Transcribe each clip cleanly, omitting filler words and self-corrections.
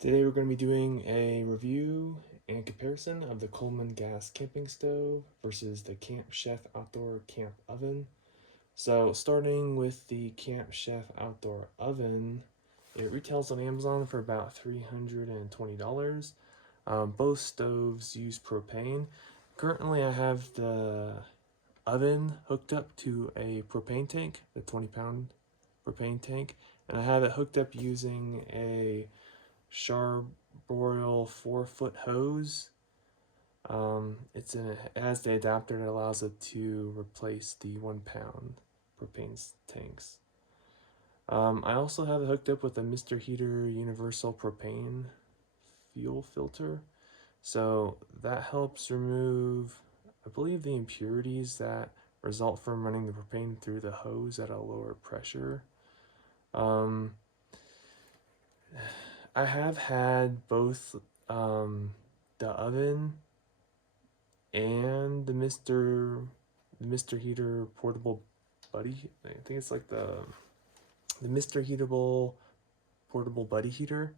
Today we're going to be doing a review and comparison of the Coleman gas camping stove versus the Camp Chef outdoor camp oven. So starting with the Camp Chef outdoor oven, it retails on Amazon for about $320. Both stoves use propane. Currently I have the oven hooked up to a propane tank, the 20-pound propane tank, and I have it hooked up using a Charbroil 4-foot hose. It has the adapter that allows it to replace the 1-pound propane tanks. I also have it hooked up with a Mr. Heater universal propane fuel filter. So that helps remove, I believe, the impurities that result from running the propane through the hose at a lower pressure. I have had both the oven and the Mr. Heater portable buddy. I think it's like the Mr. Heatable portable buddy heater.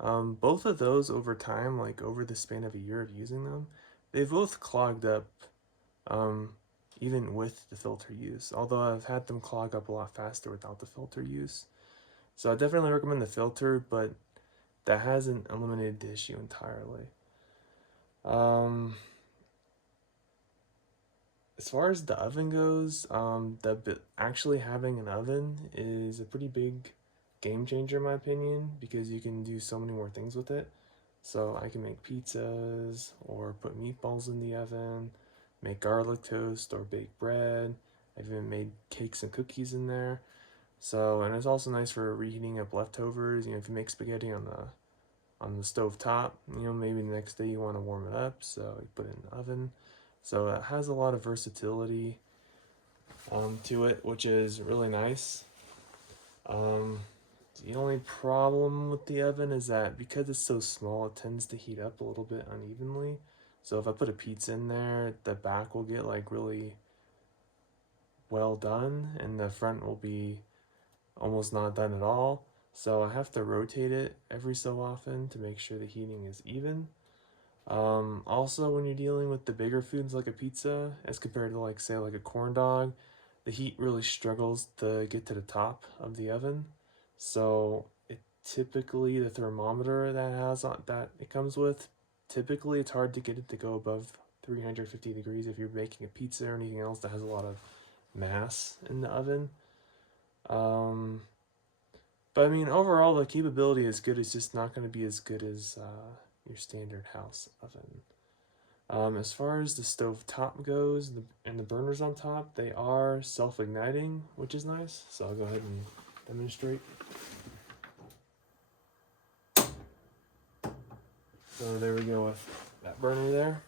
Both of those over time, like over the span of a year of using them, they've both clogged up, even with the filter use. Although I've had them clog up a lot faster without the filter use. So I definitely recommend the filter, but that hasn't eliminated the issue entirely. As far as the oven goes, actually having an oven is a pretty big game changer in my opinion, because you can do so many more things with it. So I can make pizzas or put meatballs in the oven, make garlic toast or bake bread. I've even made cakes and cookies in there. So, and it's also nice for reheating up leftovers. If you make spaghetti on the stove top, maybe the next day you want to warm it up, so you put it in the oven. So it has a lot of versatility to it, which is really nice. The only problem with the oven is that because it's so small, it tends to heat up a little bit unevenly. So if I put a pizza in there, the back will get like really well done and the front will be almost not done at all. So I have to rotate it every so often to make sure the heating is even. Also, when you're dealing with the bigger foods like a pizza, as compared to like say like a corn dog, the heat really struggles to get to the top of the oven. So it typically, the thermometer that it comes with, typically it's hard to get it to go above 350 degrees if you're making a pizza or anything else that has a lot of mass in the oven. But I mean, overall, the capability is good. It's just not going to be as good as your standard house oven. As far as the stove top goes and the burners on top, they are self-igniting, which is nice. So I'll go ahead and demonstrate. So there we go with that burner there.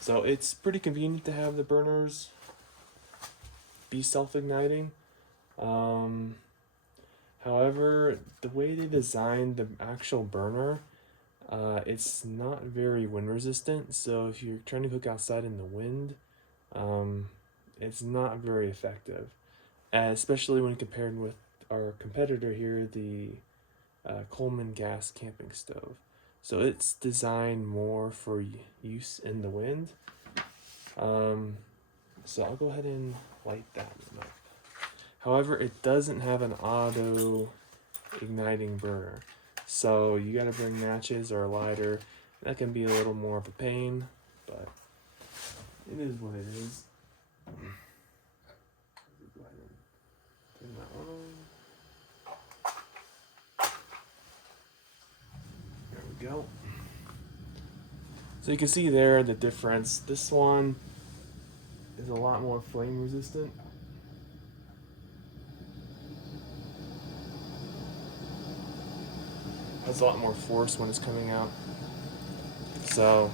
So it's pretty convenient to have the burners be self-igniting. However, the way they designed the actual burner, it's not very wind resistant. So if you're trying to cook outside in the wind, it's not very effective, especially when compared with our competitor here, the Coleman gas camping stove. So it's designed more for use in the wind. So I'll go ahead and light that one up. However, it doesn't have an auto igniting burner. So you gotta bring matches or a lighter. That can be a little more of a pain, but it is what it is. Go ahead and turn that on. There we go. So you can see there the difference. This one is a lot more flame resistant. Has a lot more force when it's coming out. So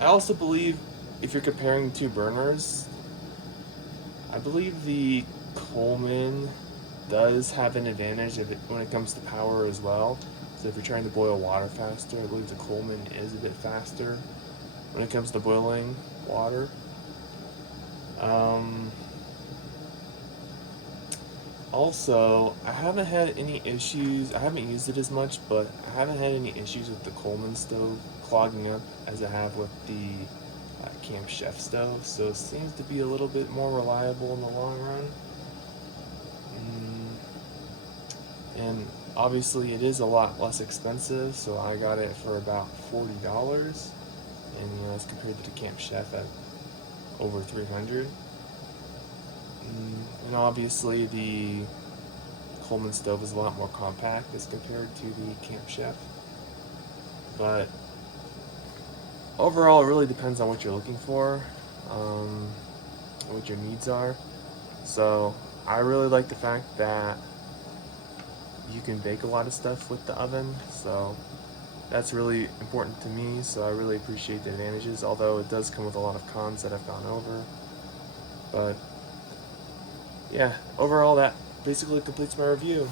I also believe if you're comparing two burners, I believe the Coleman does have an advantage when it comes to power as well. So if you're trying to boil water faster, I believe the Coleman is a bit faster when it comes to boiling water. Also, I haven't had any issues. I haven't used it as much, but I haven't had any issues with the Coleman stove clogging up as I have with the Camp Chef stove. So it seems to be a little bit more reliable in the long run. And obviously, it is a lot less expensive. So I got it for about $40, and as compared to the Camp Chef at over 300. And obviously, the Coleman stove is a lot more compact as compared to the Camp Chef. But overall, it really depends on what you're looking for, what your needs are. So I really like the fact that you can bake a lot of stuff with the oven. So that's really important to me. So I really appreciate the advantages, although it does come with a lot of cons that I've gone over. But yeah, overall, that basically completes my review.